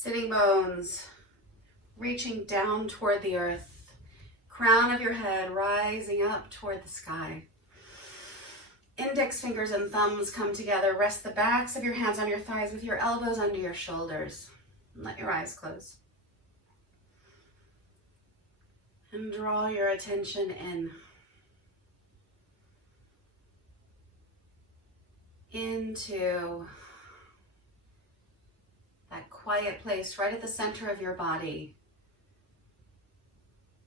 Sitting bones reaching down toward the earth. Crown of your head rising up toward the sky. Index fingers and thumbs come together. Rest the backs of your hands on your thighs with your elbows under your shoulders. And let your eyes close. And draw your attention in. Into that quiet place right at the center of your body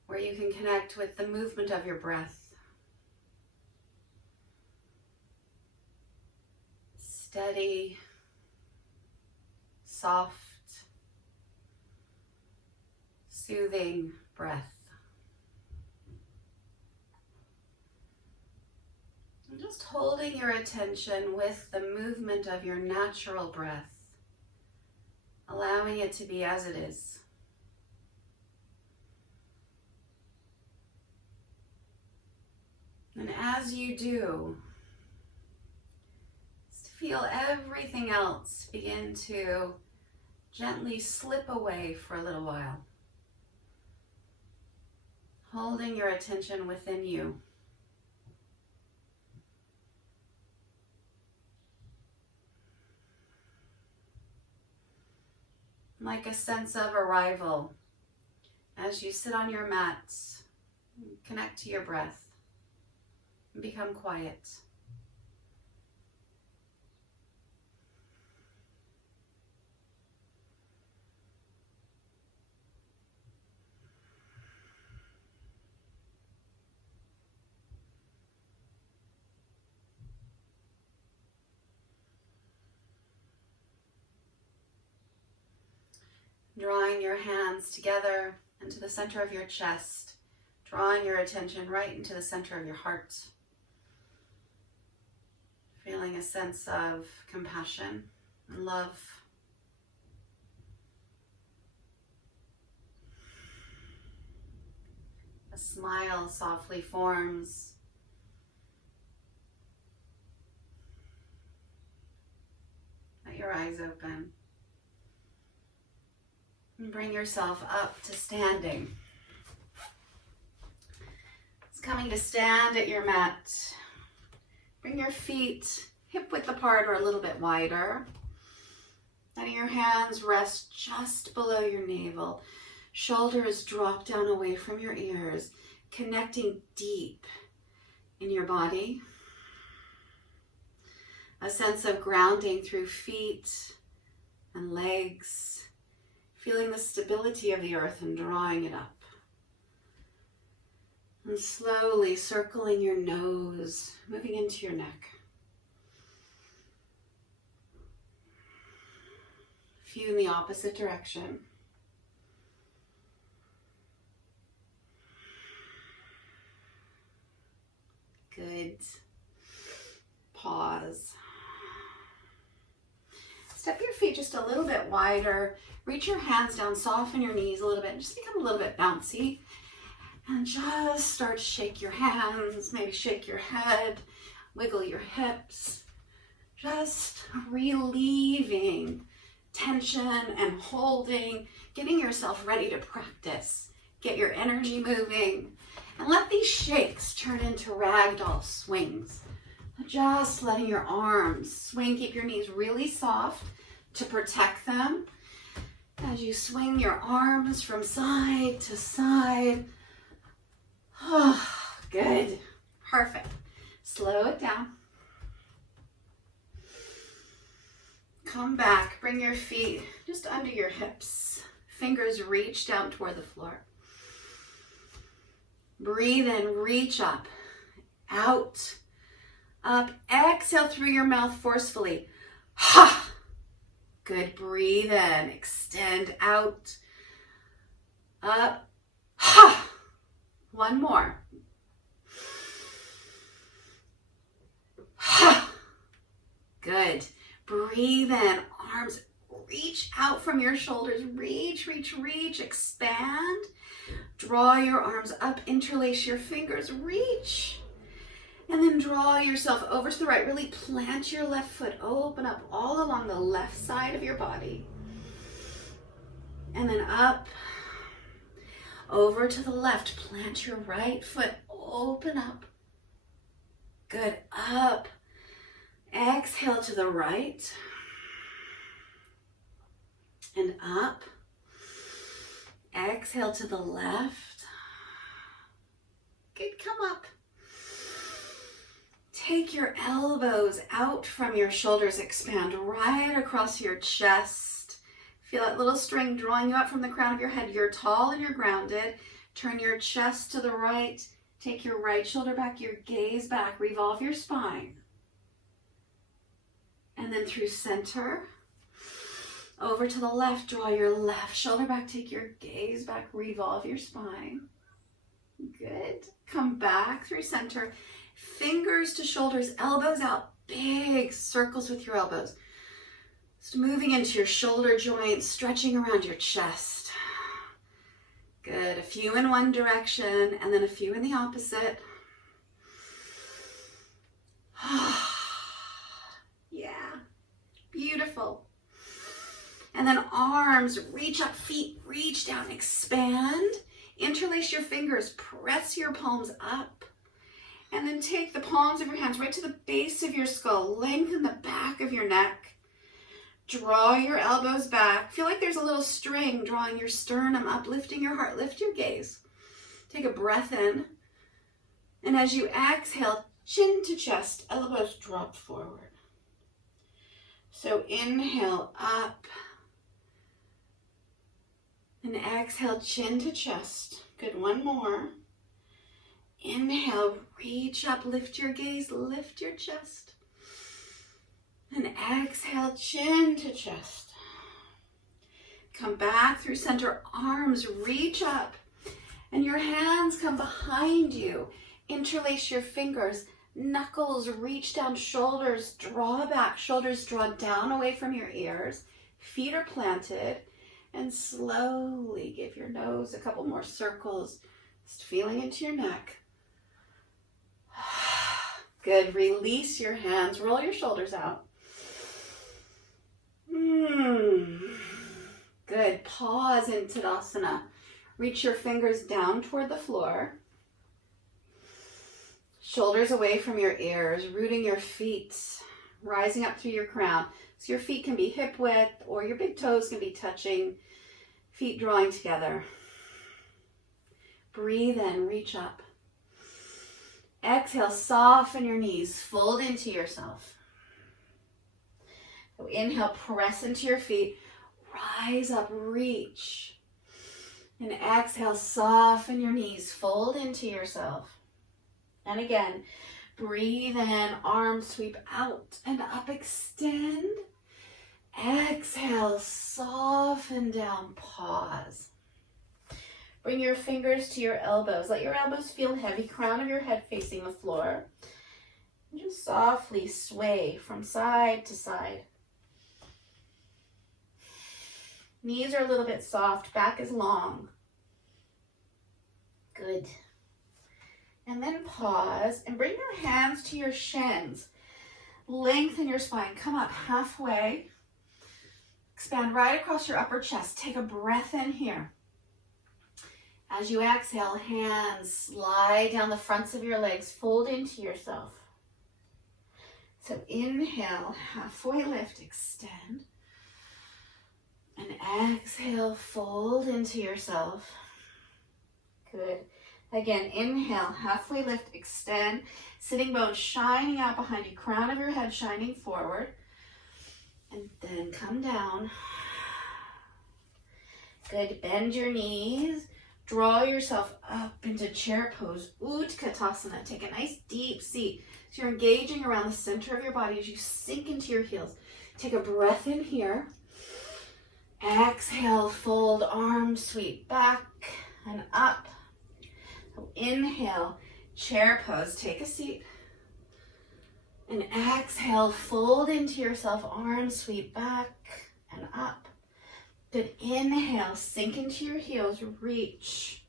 where you can connect with the movement of your breath. Steady, soft, soothing breath. And just holding your attention with the movement of your natural breath, allowing it to be as it is. And as you do, just feel everything else begin to gently slip away for a little while, holding your attention within you. Like a sense of arrival as you sit on your mat, connect to your breath, and become quiet. Drawing your hands together into the center of your chest, drawing your attention right into the center of your heart. Feeling a sense of compassion and love. A smile softly forms. Let your eyes open. And bring yourself up to standing. It's coming to stand at your mat. Bring your feet hip width apart or a little bit wider. Letting your hands rest just below your navel. Shoulders drop down away from your ears, connecting deep in your body. A sense of grounding through feet and legs. Feeling the stability of the earth and drawing it up. And slowly circling your nose, moving into your neck. A few in the opposite direction. Good. Pause. Step your feet just a little bit wider. Reach your hands down, soften your knees a little bit, and just become a little bit bouncy. And just start to shake your hands, maybe shake your head, wiggle your hips. Just relieving tension and holding, getting yourself ready to practice. Get your energy moving. And let these shakes turn into ragdoll swings. Just letting your arms swing, keep your knees really soft to protect them. As you swing your arms from side to side. Oh, good. Perfect. Slow it down. Come back. Bring your feet just under your hips. Fingers reach down toward the floor. Breathe in, reach up, out, up. Exhale through your mouth forcefully. Ha! Good. Breathe in, extend out, up, ha! One more. Ha! Good. Breathe in, arms reach out from your shoulders. Reach, reach, reach, expand. Draw your arms up, interlace your fingers, reach. And then draw yourself over to the right. Really plant your left foot, open up all along the left side of your body. And then up, over to the left. Plant your right foot, open up. Good, up. Exhale to the right. And up. Exhale to the left. Good, come up. Take your elbows out from your shoulders. Expand right across your chest. Feel that little string drawing you up from the crown of your head. You're tall and you're grounded. Turn your chest to the right. Take your right shoulder back, your gaze back. Revolve your spine. And then through center. Over to the left, draw your left shoulder back, take your gaze back, revolve your spine. Good. Come back through center. Fingers to shoulders, elbows out, big circles with your elbows. Just moving into your shoulder joints, stretching around your chest. Good. A few in one direction and then a few in the opposite. Yeah. Beautiful. And then arms, reach up, feet, reach down, expand. Interlace your fingers, press your palms up. And then take the palms of your hands right to the base of your skull. Lengthen the back of your neck. Draw your elbows back. Feel like there's a little string drawing your sternum up, lifting your heart. Lift your gaze. Take a breath in. And as you exhale, chin to chest, elbows drop forward. So inhale up. And exhale, chin to chest. Good, one more. Inhale, reach up, lift your gaze, lift your chest. And exhale, chin to chest. Come back through center, arms reach up. And your hands come behind you. Interlace your fingers, knuckles reach down, shoulders draw back, shoulders draw down away from your ears. Feet are planted. And slowly give your nose a couple more circles. Just feeling into your neck. Good. Release your hands. Roll your shoulders out. Good. Pause in Tadasana. Reach your fingers down toward the floor. Shoulders away from your ears. Rooting your feet. Rising up through your crown. So your feet can be hip width or your big toes can be touching. Feet drawing together. Breathe in, reach up. Exhale, soften your knees, fold into yourself. So inhale, press into your feet, rise up, reach. And exhale, soften your knees, fold into yourself. And again, breathe in, arms sweep out and up, extend. Exhale, soften down, pause. Bring your fingers to your elbows. Let your elbows feel heavy, crown of your head facing the floor. And just softly sway from side to side. Knees are a little bit soft, back is long. Good. And then pause and bring your hands to your shins. Lengthen your spine, come up halfway. Expand right across your upper chest. Take a breath in here. As you exhale, hands slide down the fronts of your legs, fold into yourself. So inhale, halfway lift, extend. And exhale, fold into yourself. Good. Again, inhale, halfway lift, extend. Sitting bones shining out behind you, crown of your head shining forward. And then come down. Good. Bend your knees. Draw yourself up into chair pose. Uttanasana. Take a nice deep seat. So you're engaging around the center of your body as you sink into your heels. Take a breath in here. Exhale, fold, arms sweep back and up. So inhale, chair pose. Take a seat. And exhale, fold into yourself, arms sweep back and up. Good. Inhale, sink into your heels, reach.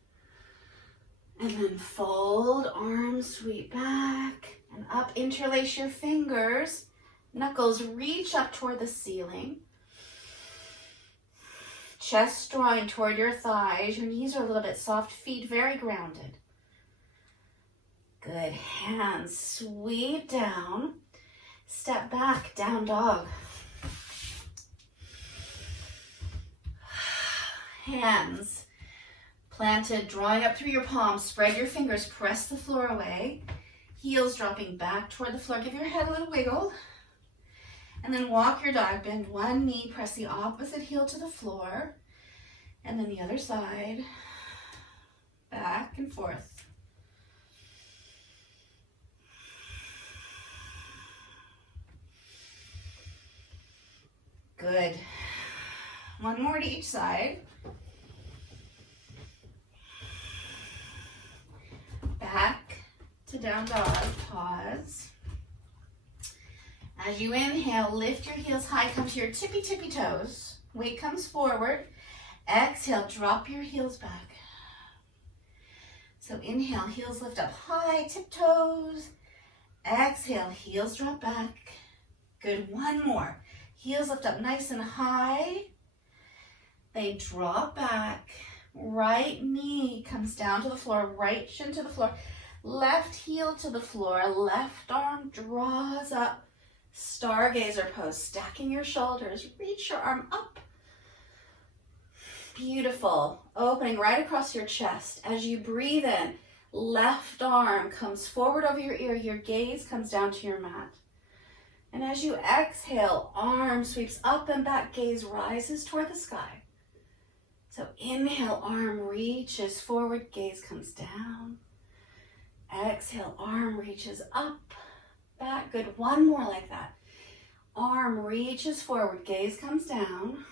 And then fold, arms sweep back and up. Interlace your fingers, knuckles reach up toward the ceiling. Chest drawing toward your thighs. Your knees are a little bit soft, feet very grounded. Good. Hands sweep down. Step back, down dog. Hands planted, drawing up through your palms. Spread your fingers, press the floor away. Heels dropping back toward the floor. Give your head a little wiggle. And then walk your dog. Bend one knee, press the opposite heel to the floor. And then the other side. Back and forth. Good. One more to each side. Back to down dog. Pause. As you inhale, lift your heels high. Come to your tippy toes. Weight comes forward. Exhale, drop your heels back. So inhale, heels lift up high, tiptoes. Exhale, heels drop back. Good. One more. Heels lift up nice and high. They drop back. Right knee comes down to the floor. Right shin to the floor. Left heel to the floor. Left arm draws up. Stargazer pose. Stacking your shoulders. Reach your arm up. Beautiful. Opening right across your chest. As you breathe in, left arm comes forward over your ear. Your gaze comes down to your mat. And as you exhale, arm sweeps up and back, gaze rises toward the sky. So inhale, arm reaches forward, gaze comes down. Exhale, arm reaches up, back. Good. One more like that. Arm reaches forward, gaze comes down.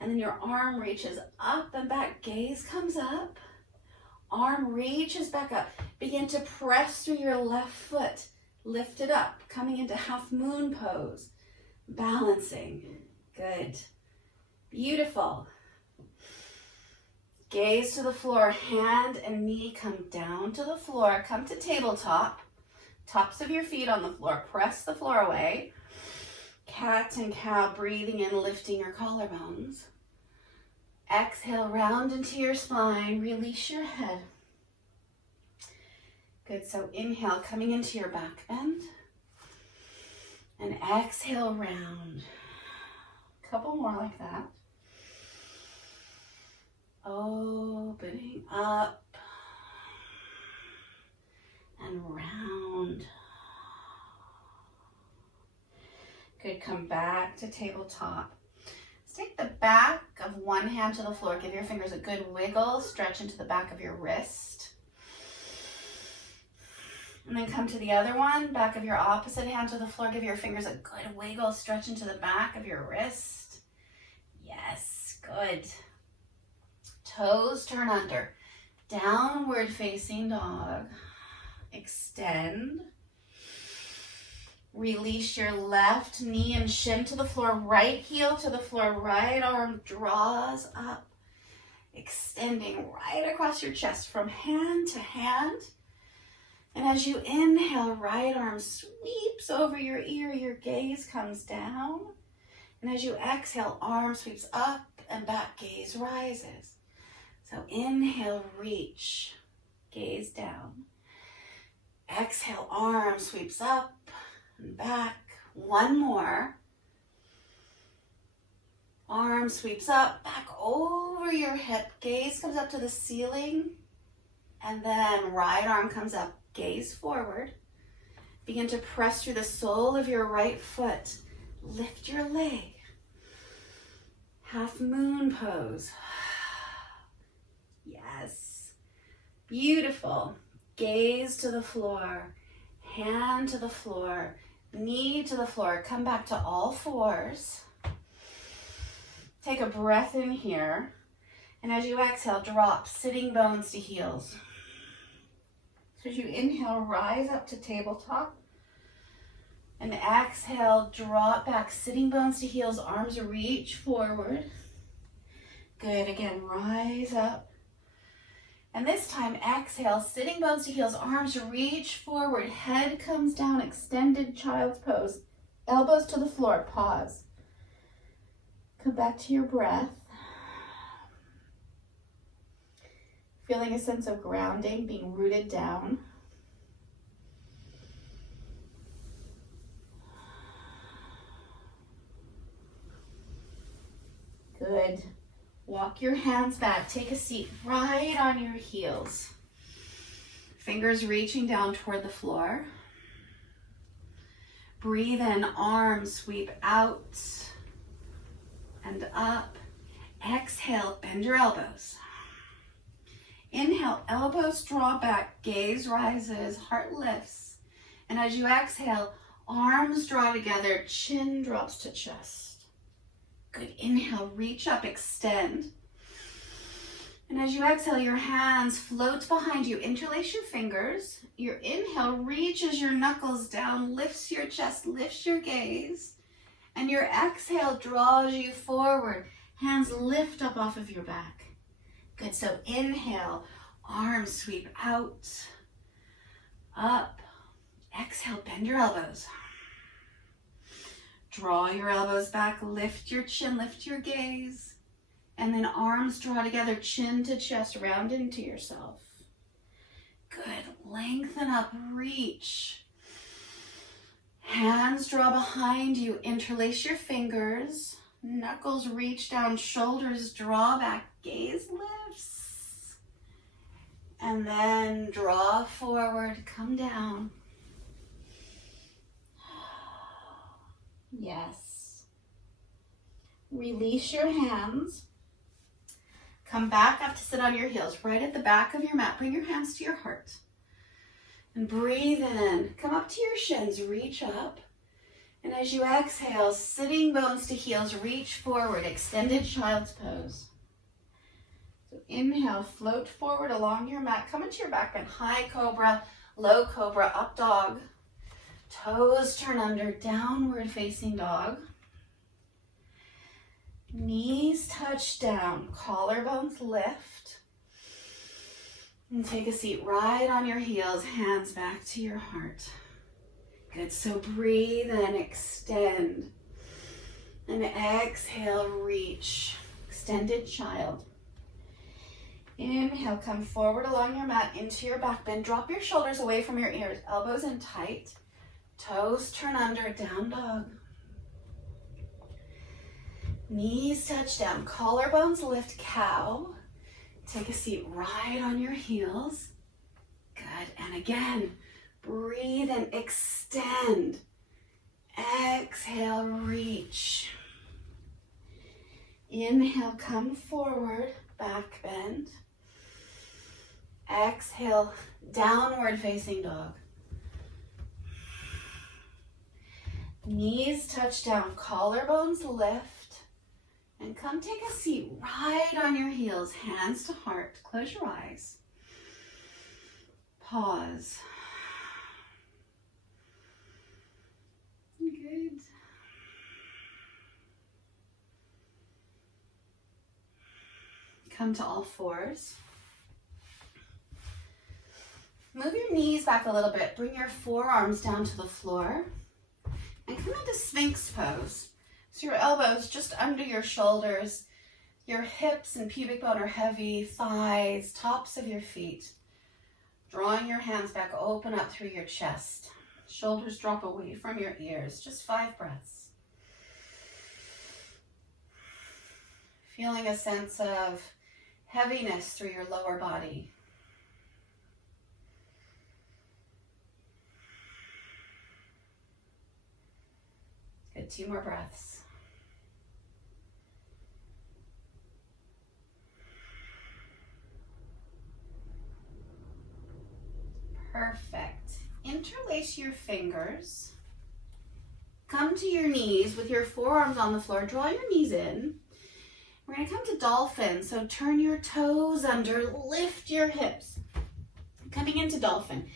And then your arm reaches up and back, gaze comes up. Arm reaches back up. Begin to press through your left foot. Lift it up, coming into half moon pose. Balancing. Good. Beautiful. Gaze to the floor. Hand and knee come down to the floor. Come to tabletop. Tops of your feet on the floor. Press the floor away. Cat and cow, breathing in, lifting your collarbones. Exhale, round into your spine. Release your head. Good. So inhale, coming into your back bend. And exhale, round. Couple more like that. Opening up and round. Good. Come back to tabletop. Let's take the back of one hand to the floor. Give your fingers a good wiggle. Stretch into the back of your wrist. And then come to the other one. Back of your opposite hand to the floor. Give your fingers a good wiggle. Stretch into the back of your wrist. Yes. Good. Toes turn under. Downward facing dog. Extend. Release your left knee and shin to the floor. Right heel to the floor. Right arm draws up. Extending right across your chest from hand to hand. And as you inhale, right arm sweeps over your ear. Your gaze comes down. And as you exhale, arm sweeps up and back, gaze rises. So inhale, reach, gaze down. Exhale, arm sweeps up and back. One more. Arm sweeps up, back over your hip. Gaze comes up to the ceiling. And then right arm comes up, gaze forward. Begin to press through the sole of your right foot. Lift your leg. Half moon pose. Yes. Beautiful. Gaze to the floor. Hand to the floor. Knee to the floor. Come back to all fours. Take a breath in here. And as you exhale, drop sitting bones to heels. So as you inhale, rise up to tabletop. And exhale, drop back, sitting bones to heels, arms reach forward. Good. Again, rise up. And this time, exhale, sitting bones to heels, arms reach forward, head comes down, extended child's pose, elbows to the floor, pause. Come back to your breath. Feeling a sense of grounding, being rooted down. Good. Walk your hands back. Take a seat right on your heels. Fingers reaching down toward the floor. Breathe in, arms sweep out and up. Exhale, bend your elbows. Inhale, elbows draw back, gaze rises, heart lifts. And as you exhale, arms draw together, chin drops to chest. Good, inhale, reach up, extend. And as you exhale, your hands float behind you. Interlace your fingers. Your inhale reaches your knuckles down, lifts your chest, lifts your gaze. And your exhale draws you forward. Hands lift up off of your back. Good, so inhale, arms sweep out, up. Exhale, bend your elbows. Draw your elbows back, lift your chin, lift your gaze. And then arms draw together, chin to chest, round into yourself. Good, lengthen up, reach. Hands draw behind you, interlace your fingers. Knuckles reach down, shoulders draw back, gaze lifts. And then draw forward, come down. Yes. Release your hands. Come back up to sit on your heels, right at the back of your mat. Bring your hands to your heart. And breathe in. Come up to your shins, reach up. And as you exhale, sitting bones to heels, reach forward, extended child's pose. So inhale, float forward along your mat. Come into your back bend, high cobra, low cobra, up dog. Toes turn under, downward facing dog. Knees touch down, collarbones lift. And take a seat right on your heels, hands back to your heart. Good, so breathe and extend. And exhale, reach. Extended child. Inhale, come forward along your mat into your back bend. Drop your shoulders away from your ears, elbows in tight. Toes turn under, down dog. Knees touch down, collarbones lift, cow. Take a seat right on your heels. Good, and again, breathe and extend. Exhale, reach. Inhale, come forward, back bend. Exhale, downward facing dog. Knees touch down, collarbones lift. And come take a seat right on your heels, hands to heart. Close your eyes. Pause. Good. Come to all fours. Move your knees back a little bit. Bring your forearms down to the floor. And come into Sphinx Pose. So your elbows just under your shoulders. Your hips and pubic bone are heavy. Thighs, tops of your feet. Drawing your hands back, open up through your chest. Shoulders drop away from your ears. Just 5 breaths. Feeling a sense of heaviness through your lower body. Good, 2 more breaths. Perfect. Interlace your fingers. Come to your knees with your forearms on the floor. Draw your knees in. We're going to come to Dolphin. So turn your toes under, lift your hips. Coming into Dolphin.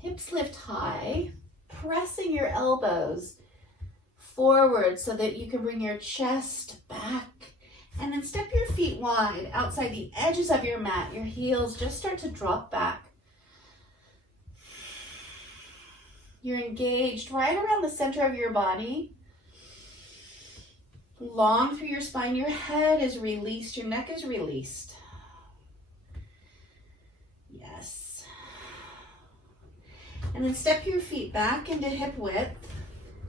Hips lift high, pressing your elbows forward so that you can bring your chest back. And then step your feet wide outside the edges of your mat. Your heels just start to drop back. You're engaged right around the center of your body. Long through your spine, your head is released, your neck is released. Yes. And then step your feet back into hip width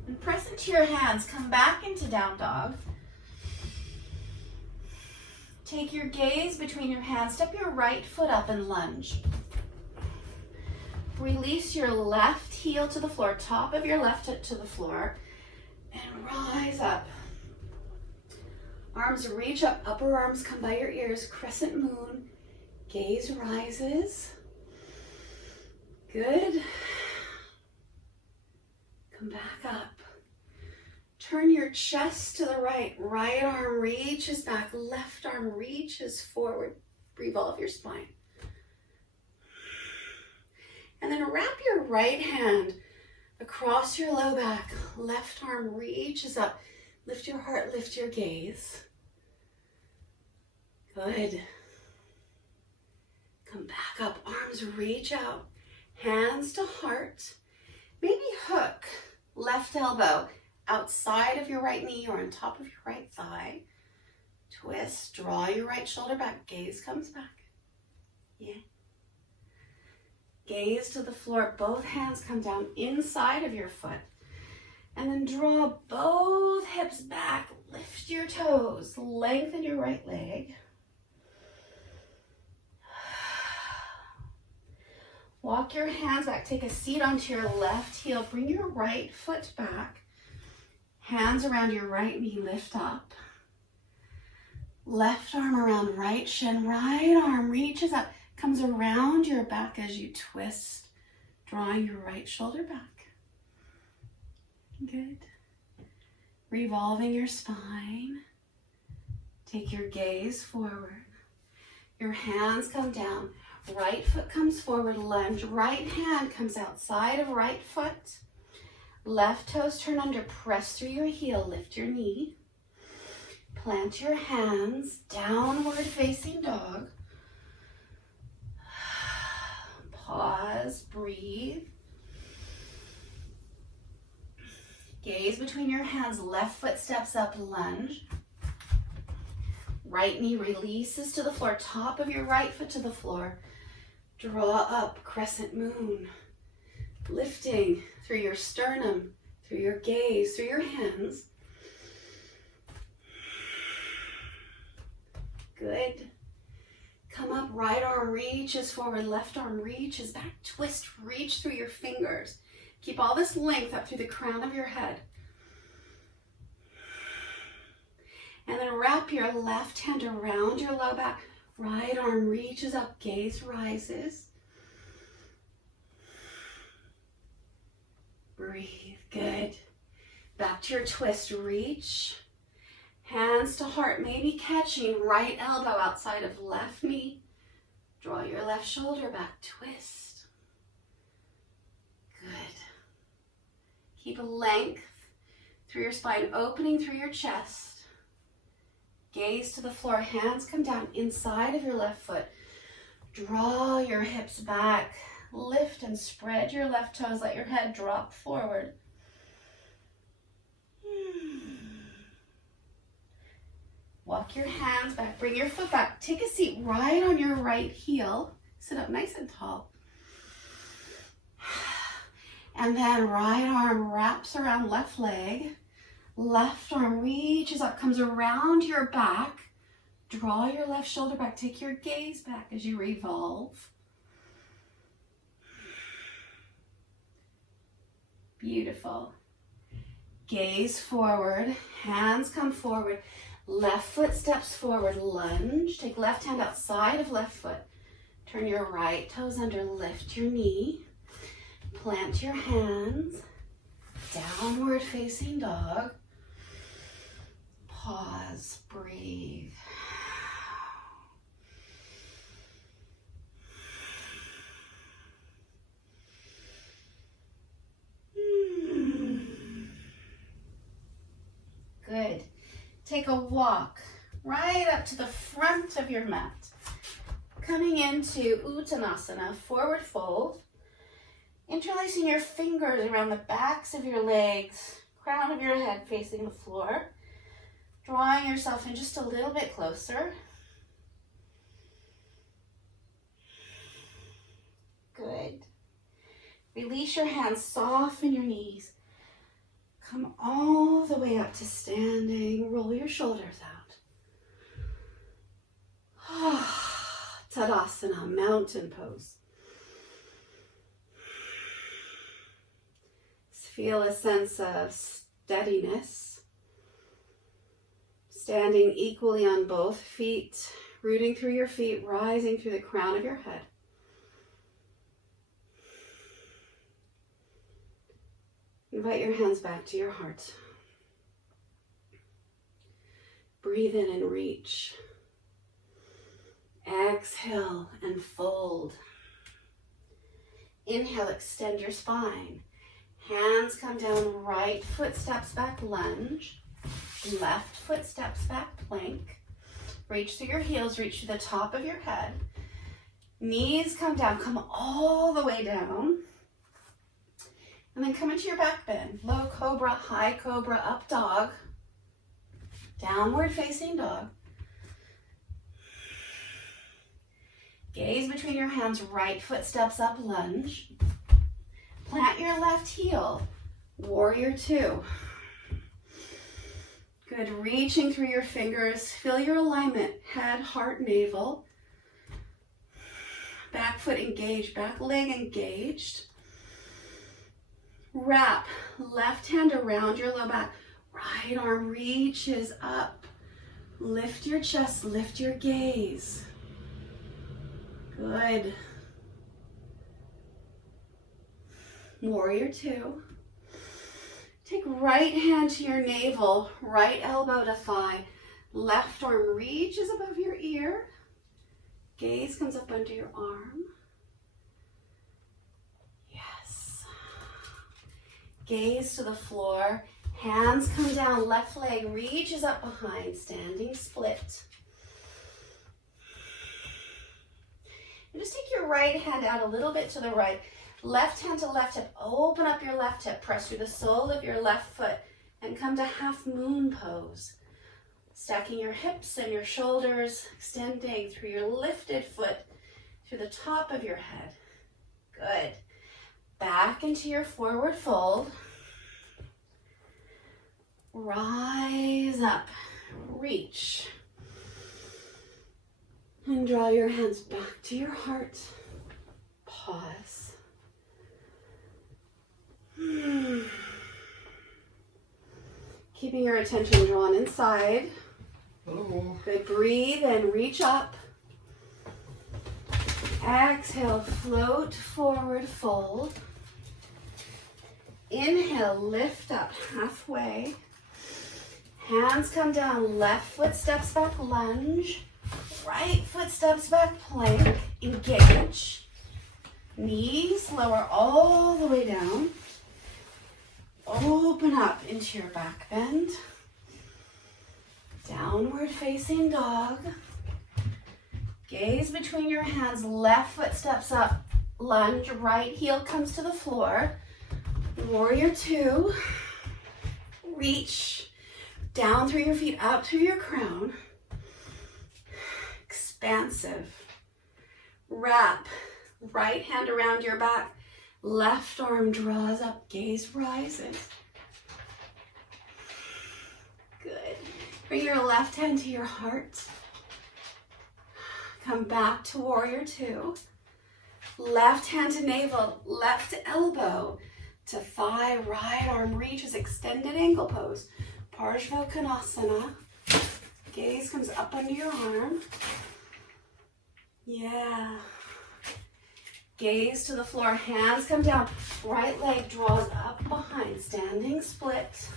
and press into your hands. Come back into down dog. Take your gaze between your hands. Step your right foot up and lunge. Release your left heel to the floor, top of your left foot to the floor, and rise up. Arms reach up, upper arms come by your ears, crescent moon, gaze rises. Good. Come back up. Turn your chest to the right. Right arm reaches back, left arm reaches forward. Revolve your spine. And then wrap your right hand across your low back. Left arm reaches up. Lift your heart, lift your gaze. Good. Come back up, arms reach out. Hands to heart. Maybe hook left elbow outside of your right knee or on top of your right thigh. Twist, draw your right shoulder back. Gaze comes back. Yeah. Gaze to the floor. Both hands come down inside of your foot. And then draw both hips back. Lift your toes. Lengthen your right leg. Walk your hands back. Take a seat onto your left heel. Bring your right foot back. Hands around your right knee. Lift up. Left arm around right shin. Right arm reaches up. Comes around your back as you twist. Drawing your right shoulder back. Good. Revolving your spine. Take your gaze forward. Your hands come down. Right foot comes forward, lunge. Right hand comes outside of right foot. Left toes turn under, press through your heel, lift your knee. Plant your hands, downward facing dog. Pause, breathe. Gaze between your hands, left foot steps up, lunge. Right knee releases to the floor, top of your right foot to the floor. Draw up, crescent moon. Lifting through your sternum, through your gaze, through your hands. Good. Come up, right arm reaches forward, left arm reaches back. Twist, reach through your fingers. Keep all this length up through the crown of your head. And then wrap your left hand around your low back. Right arm reaches up, gaze rises. Breathe, good. Back to your twist, reach. Hands to heart, maybe catching right elbow outside of left knee. Draw your left shoulder back, twist. Good. Keep a length through your spine, opening through your chest. Gaze to the floor, hands come down inside of your left foot. Draw your hips back. Lift and spread your left toes. Let your head drop forward. Walk your hands back. Bring your foot back. Take a seat right on your right heel. Sit up nice and tall. And then right arm wraps around left leg. Left arm reaches up, comes around your back. Draw your left shoulder back. Take your gaze back as you revolve. Beautiful. Gaze forward. Hands come forward. Left foot steps forward. Lunge. Take left hand outside of left foot. Turn your right toes under. Lift your knee. Plant your hands. Downward facing dog. Pause, breathe. Good. Take a walk right up to the front of your mat. Coming into Uttanasana, forward fold. Interlacing your fingers around the backs of your legs, crown of your head facing the floor. Drawing yourself in just a little bit closer. Good. Release your hands, soften your knees. Come all the way up to standing. Roll your shoulders out. Tadasana, mountain pose. Feel a sense of steadiness. Standing equally on both feet, rooting through your feet, rising through the crown of your head. Invite your hands back to your heart. Breathe in and reach. Exhale and fold. Inhale, extend your spine. Hands come down, right foot steps back, lunge. Left foot steps back, plank. Reach through your heels, reach to the top of your head. Knees come down, come all the way down. And then come into your back bend. Low cobra, high cobra, up dog. Downward facing dog. Gaze between your hands, right foot steps up, lunge. Plant your left heel, warrior two. Good, reaching through your fingers, feel your alignment, head, heart, navel. Back foot engaged, back leg engaged. Wrap left hand around your low back, right arm reaches up. Lift your chest, lift your gaze. Good. Warrior two. Take right hand to your navel, right elbow to thigh. Left arm reaches above your ear. Gaze comes up under your arm. Yes. Gaze to the floor. Hands come down, left leg reaches up behind, standing split. And just take your right hand out a little bit to the right. Left hand to left hip, open up your left hip, press through the sole of your left foot and come to half moon pose. Stacking your hips and your shoulders, extending through your lifted foot, through the top of your head. Good. Back into your forward fold. Rise up, reach. And draw your hands back to your heart. Pause. Keeping your attention drawn inside. Hello. Good, breathe and reach up. Exhale, float forward, fold. Inhale, lift up halfway. Hands come down, left foot steps back, lunge. Right foot steps back, plank, engage. Knees lower all the way down. Open up into your back bend. Downward facing dog. Gaze between your hands, left foot steps up, lunge, right heel comes to the floor. Warrior two. Reach down through your feet, up through your crown. Expansive. Wrap, right hand around your back. Left arm draws up, gaze rises. Good. Bring your left hand to your heart. Come back to warrior two. Left hand to navel, left elbow to thigh, right arm reaches, extended ankle pose. Uttanasana. Gaze comes up under your arm. Yeah. Gaze to the floor, hands come down, right leg draws up behind, standing split.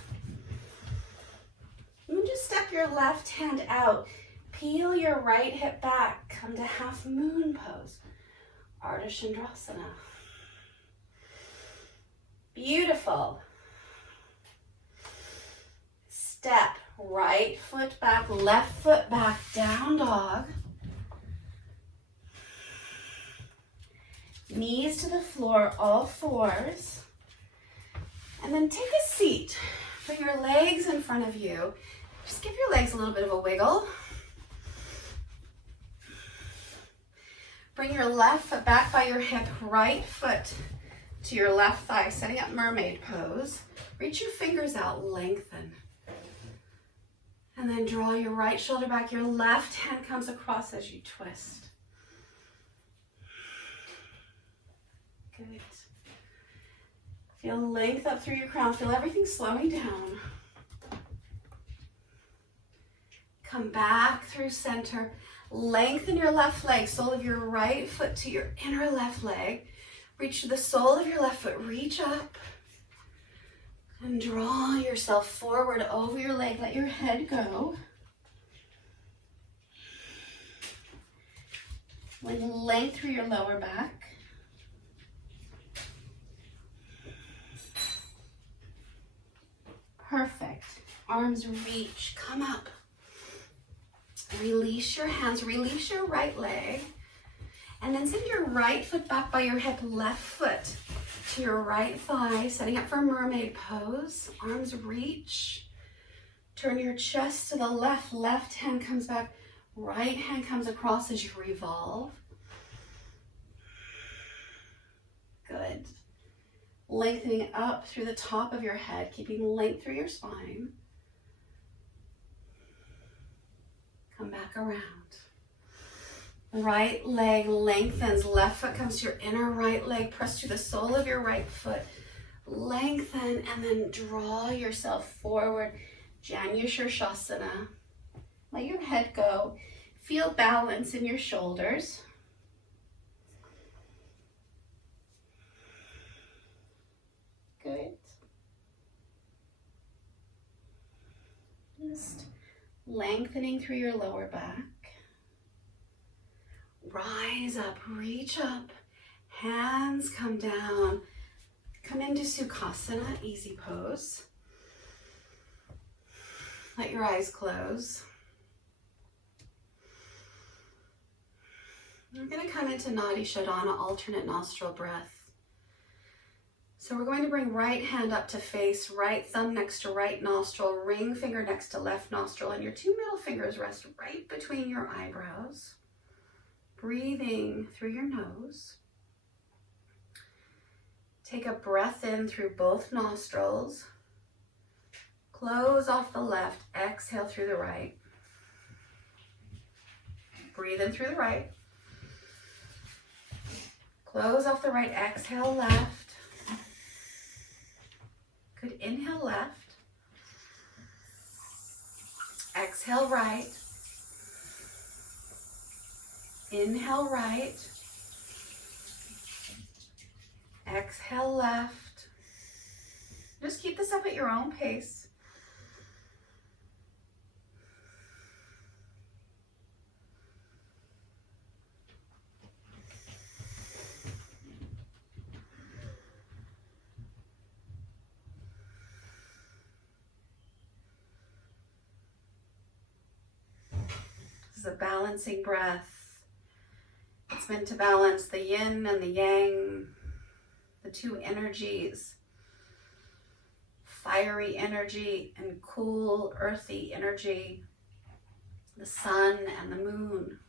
And just step your left hand out, peel your right hip back, come to half moon pose, Ardha Chandrasana. Beautiful. Step, right foot back, left foot back, down dog. Knees to the floor, all fours. And then take a seat. Bring your legs in front of you. Just give your legs a little bit of a wiggle. Bring your left foot back by your hip, right foot to your left thigh, setting up Mermaid Pose. Reach your fingers out, lengthen. And then draw your right shoulder back. Your left hand comes across as you twist. Good. Feel length up through your crown. Feel everything slowing down. Come back through center. Lengthen your left leg, sole of your right foot to your inner left leg. Reach to the sole of your left foot, reach up. And draw yourself forward over your leg. Let your head go. With length through your lower back. Perfect. Arms reach, come up. Release your hands, release your right leg. And then send your right foot back by your hip, left foot to your right thigh, setting up for Mermaid Pose. Arms reach. Turn your chest to the left. Left hand comes back. Right hand comes across as you revolve. Good. Lengthening up through the top of your head, keeping length through your spine. Come back around. Right leg lengthens, left foot comes to your inner right leg, press through the sole of your right foot, lengthen, and then draw yourself forward. Shavasana. Let your head go. Feel balance in your shoulders. Good. Just lengthening through your lower back. Rise up, reach up, hands come down. Come into Sukhasana, easy pose. Let your eyes close. We're going to come into Nadi, Shodhana, alternate nostril breath. So we're going to bring right hand up to face, right thumb next to right nostril, ring finger next to left nostril, and your two middle fingers rest right between your eyebrows. Breathing through your nose. Take a breath in through both nostrils. Close off the left, exhale through the right. Breathe in through the right. Close off the right, exhale left. Good, inhale left. Exhale right. Inhale right. Exhale left. Just keep this up at your own pace. This is a balancing breath. It's meant to balance the yin and the yang, the two energies, fiery energy and cool, earthy energy, the sun and the moon.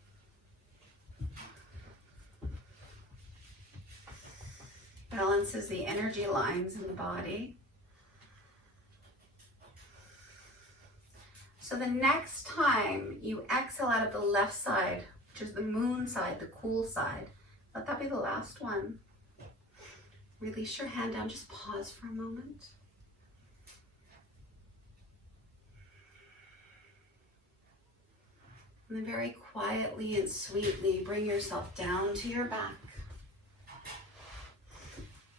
Balances the energy lines in the body. So the next time you exhale out of the left side, which is the moon side, the cool side, let that be the last one. Release your hand down, just pause for a moment. And then very quietly and sweetly bring yourself down to your back.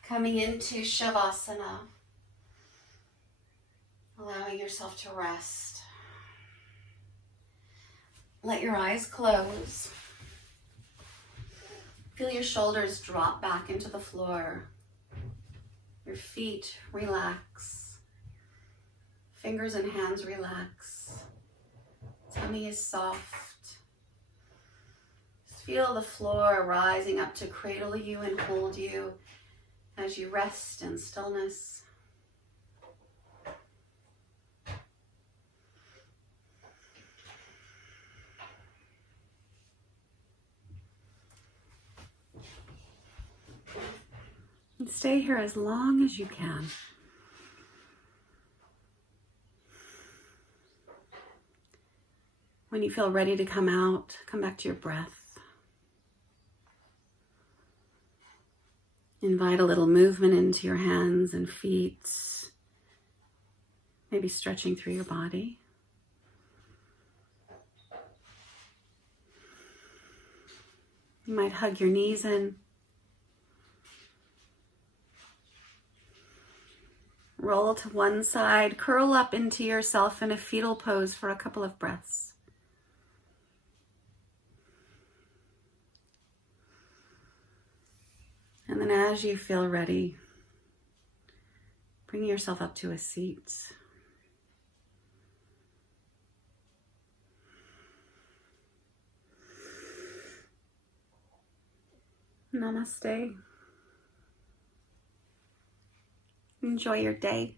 Coming into Shavasana, allowing yourself to rest. Let your eyes close. Feel your shoulders drop back into the floor. Your feet relax. Fingers and hands relax. Tummy is soft. Just feel the floor rising up to cradle you and hold you as you rest in stillness. And stay here as long as you can. When you feel ready to come out, come back to your breath. Invite a little movement into your hands and feet, maybe stretching through your body. You might hug your knees in. Roll to one side, curl up into yourself in a fetal pose for a couple of breaths. And then as you feel ready, bring yourself up to a seat. Namaste. Enjoy your day.